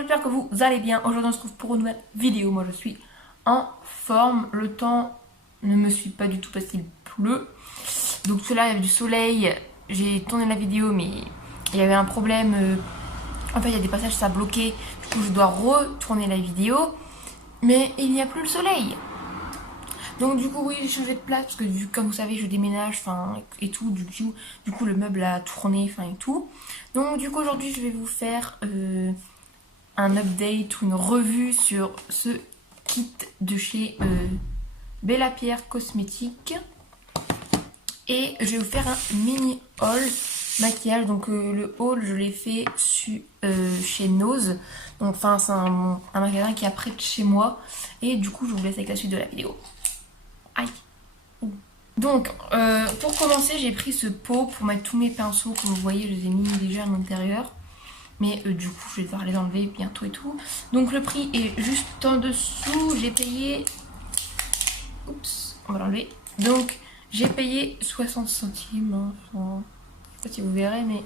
j'espère que vous allez bien. Aujourd'hui on se retrouve pour une nouvelle vidéo. Moi je suis en forme. Le temps ne me suit pas du tout parce qu'il pleut. Donc cela, il y avait du soleil. J'ai tourné la vidéo mais il y avait un problème. En fait il y a des passages ça a bloqué. Du coup je dois retourner la vidéo. Mais il n'y a plus le soleil. Donc du coup oui j'ai changé de place parce que comme vous savez je déménage et tout, du coup le meuble a tourné et tout. Donc du coup aujourd'hui je vais vous faire un update ou une revue sur ce kit de chez Bella Pierre Cosmétiques. Et je vais vous faire un mini haul maquillage. Donc le haul je l'ai fait chez Nose. Donc enfin c'est un magasin qui est près de chez moi. Et du coup je vous laisse avec la suite de la vidéo. Aïe. Ouh. Donc pour commencer j'ai pris ce pot pour mettre tous mes pinceaux. Comme vous voyez je les ai mis déjà à l'intérieur. Mais du coup je vais devoir les enlever bientôt et tout. Donc le prix est juste en dessous. J'ai payé... Oups, on va l'enlever. Donc j'ai payé 60 centimes. Enfin, je sais pas si vous verrez mais...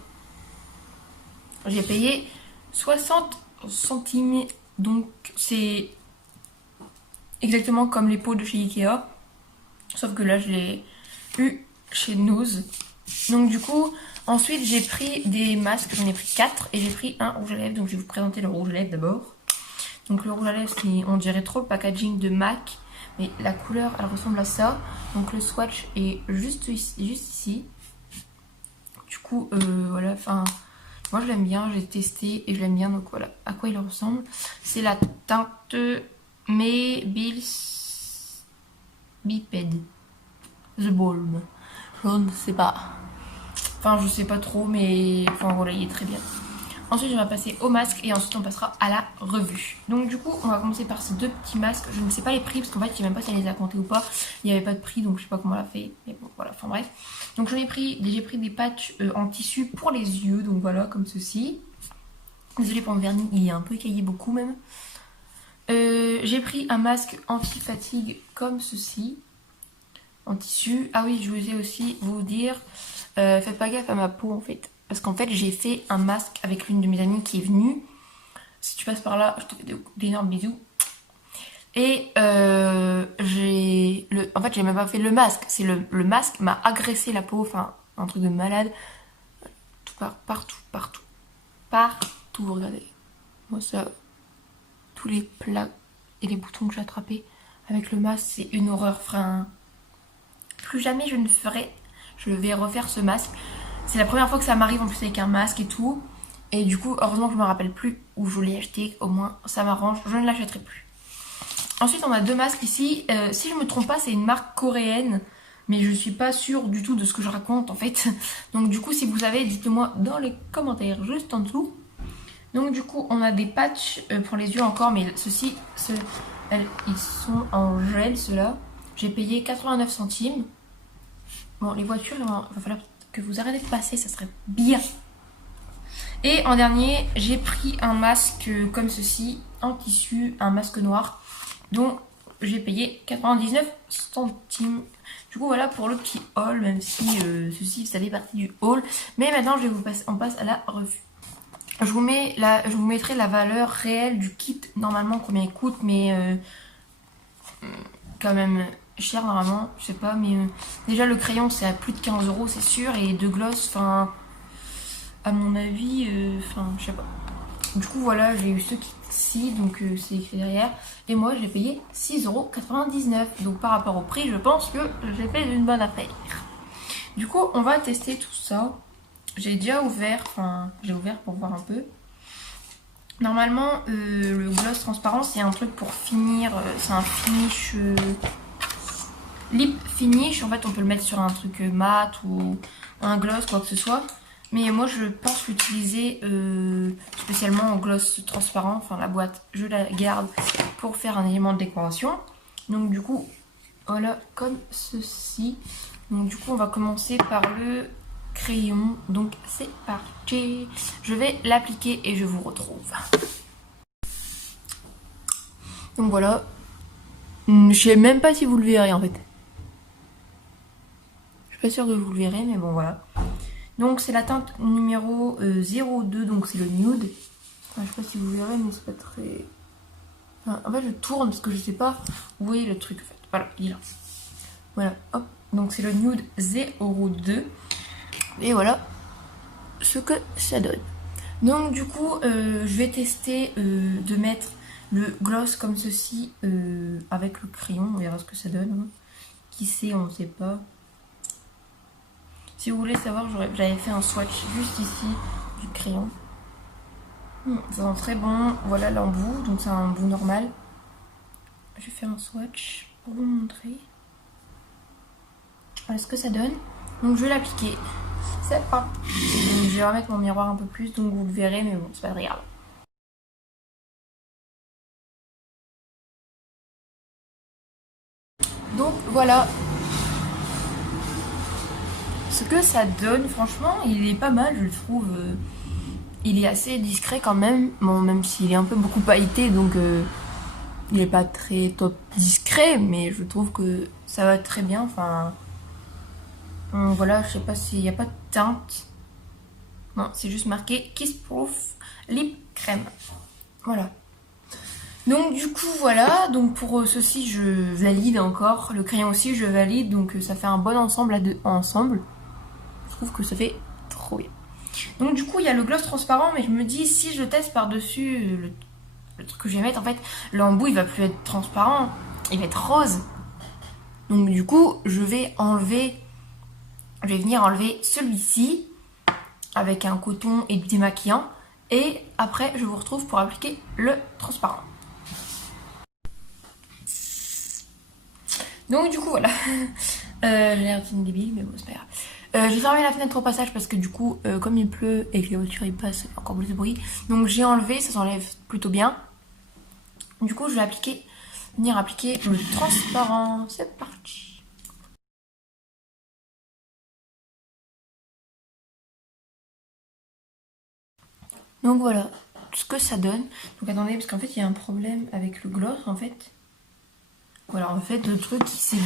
J'ai payé 60 centimes. Donc c'est exactement comme les pots de chez Ikea. Sauf que là je l'ai eu chez Nose. Donc du coup... Ensuite, j'ai pris des masques, j'en ai pris 4 et j'ai pris un rouge à lèvres. Donc, je vais vous présenter le rouge à lèvres d'abord. Donc, le rouge à lèvres, on dirait trop le packaging de MAC, mais la couleur, elle ressemble à ça. Donc, le swatch est juste ici. Du coup, voilà, enfin, moi je l'aime bien, j'ai testé et je l'aime bien. Donc, voilà à quoi il ressemble. C'est la teinte Maybelline Biped The Balm. Je ne sais pas. Enfin, je sais pas trop, mais enfin voilà, il est très bien. Ensuite, on va passer au masque et ensuite on passera à la revue. Donc du coup, on va commencer par ces deux petits masques. Je ne sais pas les prix parce qu'en fait, je sais même pas si elle les a comptés ou pas. Il n'y avait pas de prix, donc je sais pas comment on l'a fait. Mais bon, voilà, enfin bref. Donc j'ai pris des patchs en tissu pour les yeux, donc voilà, comme ceci. Désolée pour le vernis, il est un peu écaillé, beaucoup même. J'ai pris un masque anti-fatigue comme ceci. En tissu. Ah oui, je voulais aussi vous dire, faites pas gaffe à ma peau en fait. Parce qu'en fait, j'ai fait un masque avec l'une de mes amies qui est venue. Si tu passes par là, je te fais d'énormes bisous. Et en fait, j'ai même pas fait le masque. C'est le masque m'a agressé la peau. Enfin, un truc de malade. Partout. Regardez. Moi, ça. Tous les plaques et les boutons que j'ai attrapés avec le masque, c'est une horreur. Enfin. Plus jamais je vais refaire ce masque. C'est la première fois que ça m'arrive en plus avec un masque et tout. Et du coup, heureusement que je me rappelle plus où je l'ai acheté. Au moins, ça m'arrange. Je ne l'achèterai plus. Ensuite, on a deux masques ici. Si je me trompe pas, c'est une marque coréenne. Mais je suis pas sûre du tout de ce que je raconte en fait. Donc du coup, si vous savez, dites-le moi dans les commentaires juste en dessous. Donc du coup, on a des patchs pour les yeux encore. Mais ils sont en gel, ceux-là. J'ai payé 89 centimes. Bon, les voitures, il va falloir que vous arrêtez de passer, ça serait bien. Et en dernier, j'ai pris un masque comme ceci, en tissu, un masque noir, dont j'ai payé 99 centimes. Du coup, voilà pour le petit haul, même si ceci, ça fait partie du haul. Mais maintenant, on passe à la revue. Je vous mettrai la valeur réelle du kit, normalement, combien il coûte, mais quand même cher normalement, je sais pas, mais déjà le crayon c'est à plus de 15 €, c'est sûr, et de gloss, enfin, à mon avis, enfin, je sais pas. Du coup, voilà, j'ai eu ce kit-ci, donc c'est écrit derrière, et moi je l'ai payé 6,99 €. Donc par rapport au prix, je pense que j'ai fait une bonne affaire. Du coup, on va tester tout ça. J'ai déjà ouvert, j'ai ouvert pour voir un peu. Normalement, le gloss transparent, c'est un truc pour finir, c'est un finish... lip finish, en fait on peut le mettre sur un truc mat ou un gloss, quoi que ce soit. Mais moi je pense l'utiliser spécialement en gloss transparent. Enfin la boîte je la garde pour faire un élément de décoration. Donc du coup voilà comme ceci. Donc du coup on va commencer par le crayon. Donc c'est parti. Je vais l'appliquer et je vous retrouve. Donc voilà. Je sais même pas si vous le verrez en fait. Pas sûre que vous le verrez, mais bon voilà. Donc c'est la teinte numéro 02, donc c'est le nude. Enfin, je sais pas si vous verrez, mais c'est pas très... Enfin, en fait, je tourne parce que je sais pas où est le truc, en fait. Voilà, il est là. Voilà, hop. Donc, c'est le Nude 02. Et voilà ce que ça donne. Donc, du coup, je vais tester de mettre le gloss comme ceci avec le crayon. On verra ce que ça donne. Hein. Qui sait, on ne sait pas. Si vous voulez savoir, j'avais fait un swatch juste ici du crayon. Ça sent très bon. Voilà l'embout, donc c'est un embout normal. Je vais faire un swatch pour vous montrer. Voilà ce que ça donne. Donc je vais l'appliquer. C'est pas. Donc je vais remettre mon miroir un peu plus, donc vous le verrez, mais bon, c'est pas très grave. Donc voilà ce que ça donne. Franchement, il est pas mal, je le trouve. Il est assez discret quand même. Bon, même s'il est un peu beaucoup pailleté, donc il est pas très top discret, mais je trouve que ça va très bien. Enfin, voilà, je sais pas s'il n'y a pas de teinte. Non, c'est juste marqué Kiss Proof Lip Crème. Voilà. Donc du coup voilà, donc pour ceci je valide encore, le crayon aussi je valide, donc ça fait un bon ensemble à deux ensemble. Je trouve que ça fait trop bien. Donc du coup il y a le gloss transparent, mais je me dis si je teste par-dessus le truc que je vais mettre, en fait l'embout il va plus être transparent, il va être rose. Donc du coup je vais venir enlever celui-ci avec un coton et du démaquillant, et après je vous retrouve pour appliquer le transparent. Donc du coup voilà, j'ai l'air d'une débile mais bon c'est pas grave. J'ai fermé la fenêtre au passage parce que du coup comme il pleut et que les voitures ils passent, encore plus de bruit. Donc j'ai enlevé, ça s'enlève plutôt bien. Du coup je vais venir appliquer le transparent, c'est parti. Donc voilà ce que ça donne. Donc attendez parce qu'en fait il y a un problème avec le gloss en fait. Voilà en fait le truc il s'est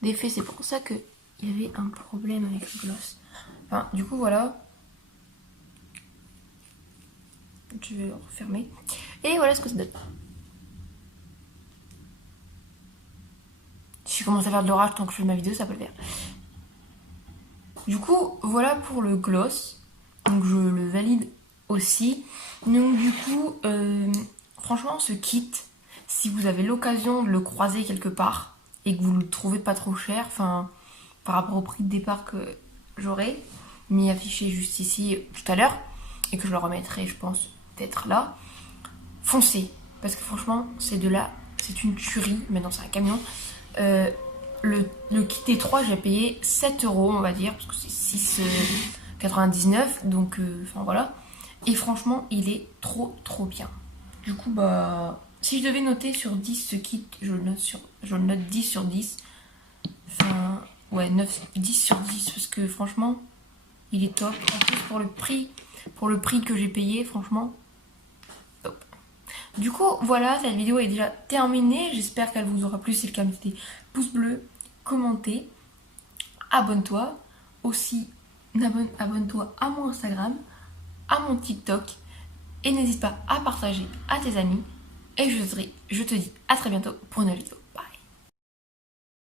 défait, c'est pour ça que il y avait un problème avec le gloss. Enfin, du coup, voilà. Je vais le refermer. Et voilà ce que ça donne. Si je commence à faire de l'orage tant que je fais ma vidéo, ça peut le faire. Du coup, voilà pour le gloss. Donc, je le valide aussi. Donc, du coup, franchement, ce kit, si vous avez l'occasion de le croiser quelque part et que vous le trouvez pas trop cher, enfin, par rapport au prix de départ que j'aurais mis affiché juste ici tout à l'heure, et que je le remettrai, je pense, peut-être là, foncez. Parce que franchement, c'est une tuerie. Maintenant, c'est un camion. Le kit T3, j'ai payé 7 €, on va dire, parce que c'est 6,99 €. Donc, enfin voilà. Et franchement, il est trop bien. Du coup, bah, si je devais noter sur 10 ce kit, je le note 10 sur 10. Enfin, ouais, 10 sur 10, parce que franchement, il est top. En plus, pour le prix que j'ai payé, franchement, top. Du coup, voilà, cette vidéo est déjà terminée. J'espère qu'elle vous aura plu. Si c'est le cas, mettez pouce bleu, commentez, abonne-toi. Aussi, abonne-toi à mon Instagram, à mon TikTok. Et n'hésite pas à partager à tes amis. Et je te dis à très bientôt pour une nouvelle vidéo.